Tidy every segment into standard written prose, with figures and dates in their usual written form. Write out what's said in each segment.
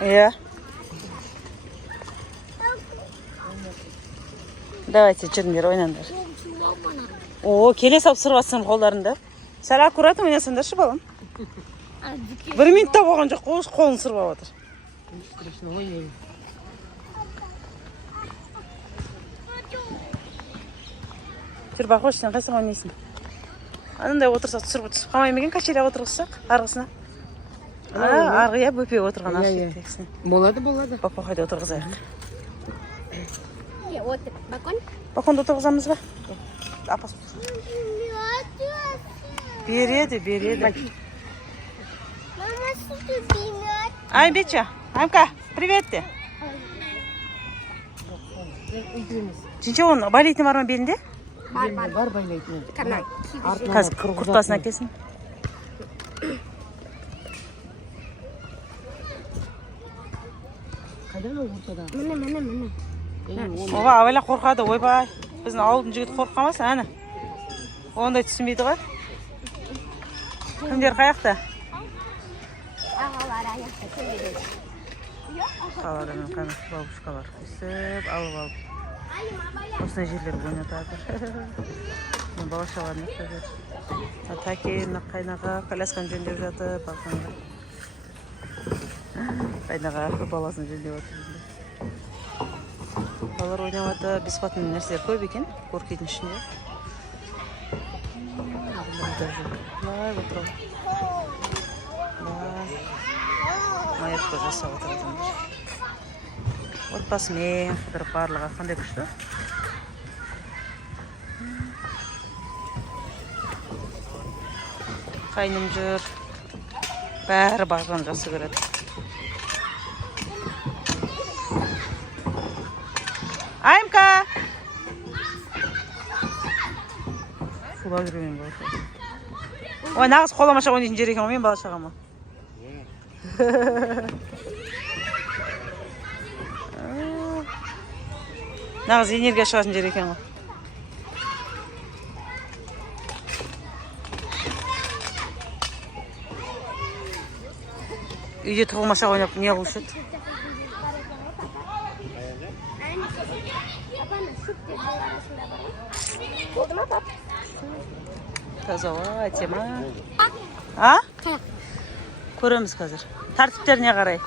Я. Давайте жүріңдер, ойнаңдар. О, келе салып сырбасың қолдарында. Сәл аккурат ойнасаңдаршы балам. 1 минутта болған жоқ, қолын сырбап отыр. Жүр бақы өшсен, қайсың ойнайсың? Анандай отырса түсіп қалмай ма екен, качеля отырғызсақ, арғысына. Арғыя бөпе отырған ашық тексіне. Болады. Бақы қайда отырғызайық. Бакон? Бақонды отырғызамыз ба? Апас. Береді. Ай, Беча, Амка, привет те. Жинче он байлайтын бар ма белінде? Бар байлайтын. Қазір құртасын әкесін. Қайдан ол ортада? Міне. Оға авайла қорқады, ойбай. Біздің ауылдың жігіті қорқамас, әні. Ондай түсінбейді ғой. Кімдер қаяқта? Ағалар аяқта көмеді. Қаладан қана бабушкалар өсіп, алып. Осындай жерлер ойнатады. Балашаларын өтеді. Тәкен, қайнаға, колясканы жөндеп жатып, балқанға. Қайнаға баласын жөндеп жатыр. Балалар ойнаваты, бесплатный нәрселер көп екен, көркейдің ішінде. Лай отыру. Маятқа жасап отыратындар. Отбасымен қыдырып барлығы қандай күшті. Қайным жүр. Бәрі барған жасы көреді. Аймка! Сулап жүрген балаша. Ой, нағыз қоламаша ойнайтын жер екен ғой мен балашағама. Нағыз энергия шығатын жер екен ғой. Үйде тұғылмаша ойнап не қылушы еді? Таза, тема. А? Көреміз қазір. Тәртіптеріне қарай.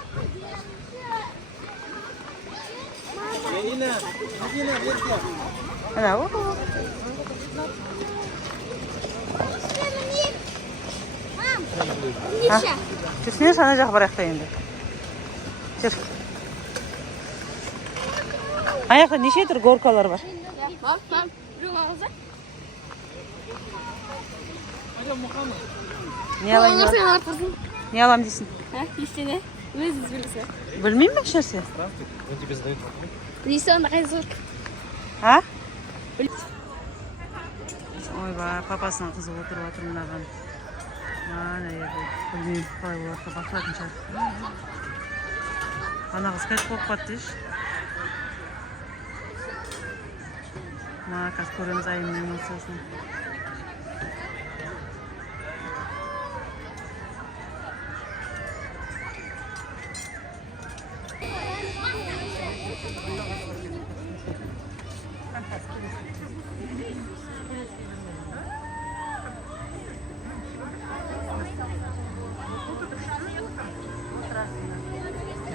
Ана, о. Жүрсіңдер, сана жақ барақта енді. Жүр. Аяқта неше түр горкалар бар? Не алам дейсің? Ештеңе, өзіңіз білесіз. Білмеймін бе шерсе? Несі онда қай зор? А? Ойбай, папасының қызы отырып отыр мынаған. Ана ерде, білмеймін, қалай оларды бақылатын шығар. Ана қыз қайтып болып қат дейші. Қазір көреміз айымның эмоциясын.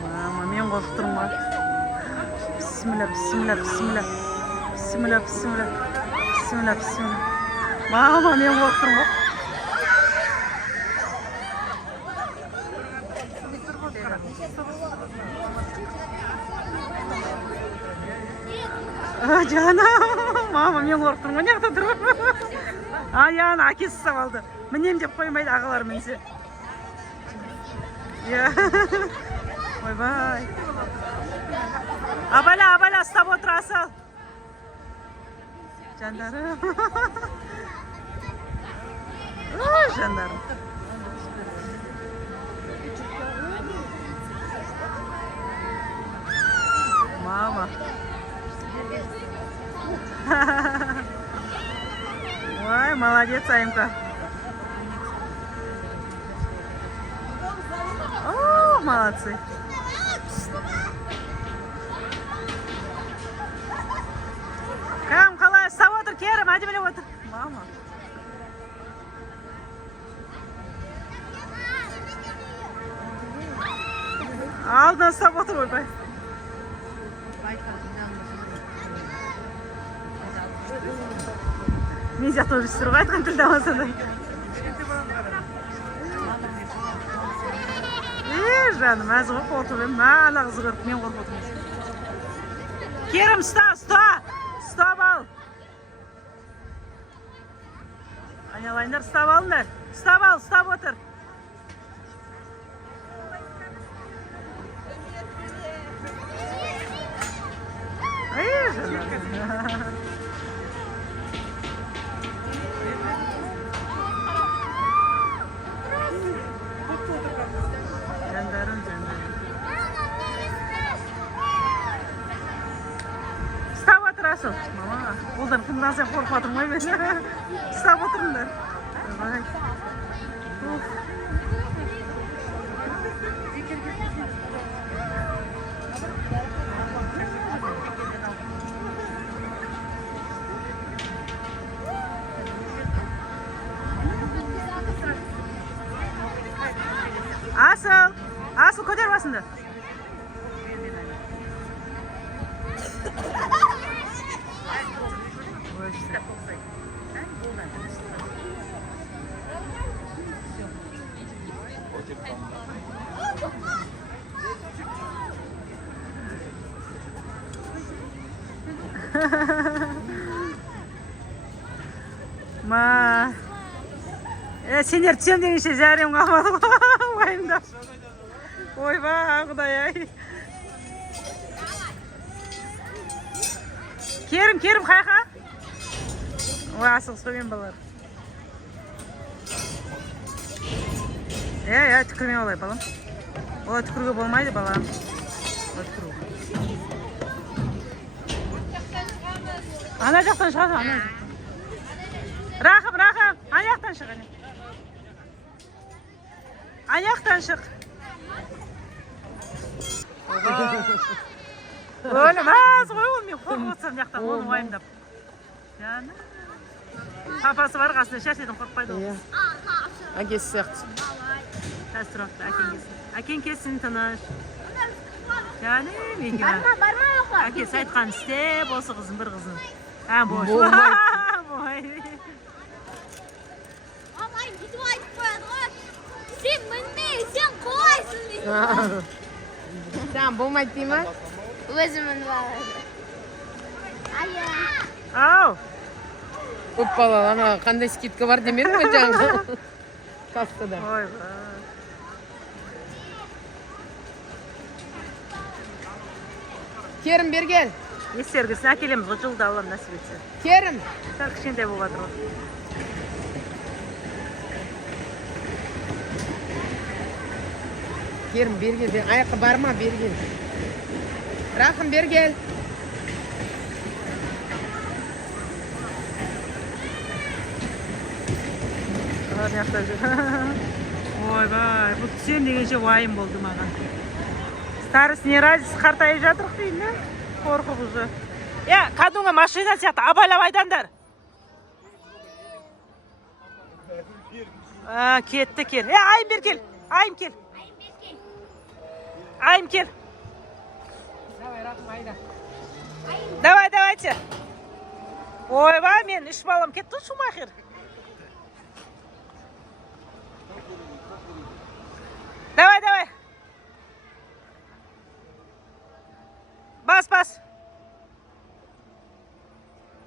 Мама, мен қорқып тұрмын ғой. Бисмилля. Мама, мен қорқып тұрмын ғой. Жаным, мама, мен қорқып тұрмын ғой, не жақта тұрмын. Аяғын әкесі ұстап алды. Мінем деп қоймайды ағалар мінсе. Ойбай. Абайла, ұстап отыр асыл. Жандарым. Жандарым. Мама. Ой, молодец, Аймка. О, молодцы. Kam қалай ұстап отыр, Керім, әдемелеп отыр. Мама. Алдына ұстап отыр, ойбай. Мен сияқты өз тұр ғой, айтқан тілді амасында. Жаным, әзі ғой қорқып ем, ана қызы көріп, мен қорқып отырмыз. Керім, ұстап ал. Айналайындар, ұстап алыңдар. Ұстап отыр. Жаным. Жандарым. Ұстап отырасың. Мама, қолдан кімнен сен қорқып отырмай мен. Ұстап отырыңдар. Asıl көтер басыңды. Ма. Сендер түсем дегенше зәрем қалмады ғой. Уайымдап. Ойбай, Құдай-ай. Керім, қайқа? Ой, асығыс бөген балар. Түкірме олай, балам. Олай түкірге болмайды, балам. Ана жақтан шығасың, ана жақтан. Рахым, ана жақтан шық. Ана жақтан шық. Өлімәз ғой ол, мен қорқып отырсам жақтан, оны уайымдап. Папасы бар қасында, шәрседен қорқпайды ол. Әкесі сияқты. Қазір тұрақты, әкең келсін, тыныш. Және, меге. Барма оқа. Әкесі айтқан істеп, осы қызын, бір қызын. Бош. Мамай, бүйтіп айтып қояды ғой. Сен мінбей, сен қойсың дейсің. Сен болмайды дей ма? Өзі мініп алады. Ау! Көп балалы, ана қандай скидка бар демедің ме жаңғы? Кассада. Ойбай. Керім бергел. Естергісін әкелеміз ғой, жылда Аллам нәсіп етсе. Керім. Сәл кішкентай болып жатыр ғой. Керім бергел. Аяққа барма, бергел. Рахым бергел. Ойбай, бұл түсем дегенше уайым болды маған. Старыс не разис қартайып жатырық дейін, не? Қорқып уже. Кәдімгі машина сияқты, абайлап айдандар. Кетті кел. Айым бер кел. Айым кел. Айым кел. Давай, Рахым, айда. Давайте. Ойбай, мен 3 балам кетті, Шумахер. Давай. Бас.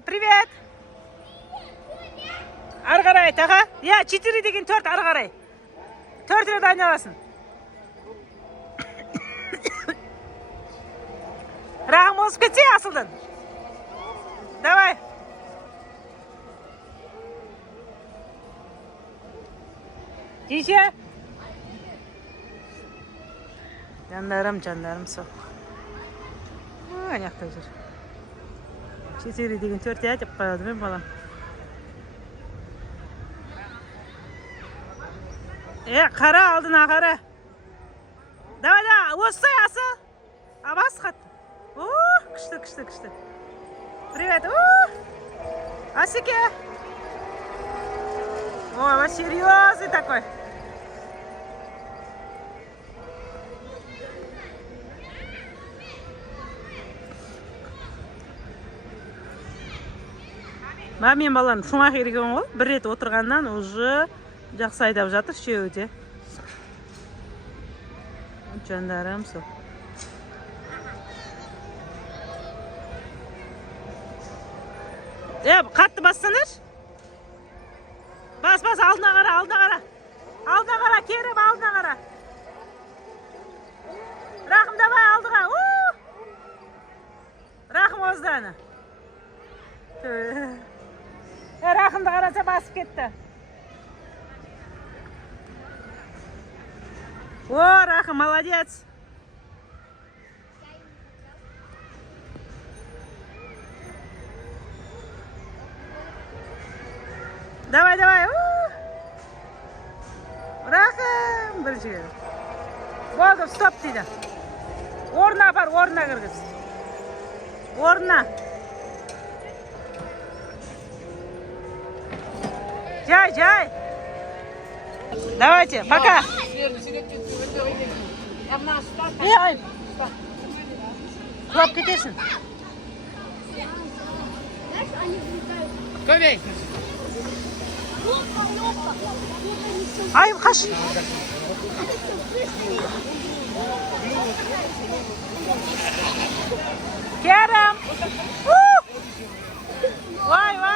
Привет. Ары қарай, таға. 4 деген 4 ары қарай. 4 рет айналасын. Рахым озып кетсе асылдан. Давай. Кеше. Жандарым соқ. Аяқта жүр. 4 деген 4 әтіп қояды мен балам. Қара алдына қара. Давай, осылай асы. Абас хат. О, күшті. Привет. Асеке. Ой, вот серьезный такой. Мен баланы шумақ ерген ғой. Бір рет отырғаннан уже жақсы айдап жатыр үшеуі де. Жандарым сол. Қатты бастаныш. Бас, алдына қара. Алдына қара, керім, алдына қара. Рахым давай алдыға. Рахым озданы. Рахымды қараса басып кетті. О, Рахым, молодец. Давай. Рахым, бірінші кері. Болды, стоп дейді. Орнына апар, орнына кіргіз. Орнына. Жай. Давайте, пока. Ай. Құлап кетесің. Көмей. Ай, қаш. Керім. Вай.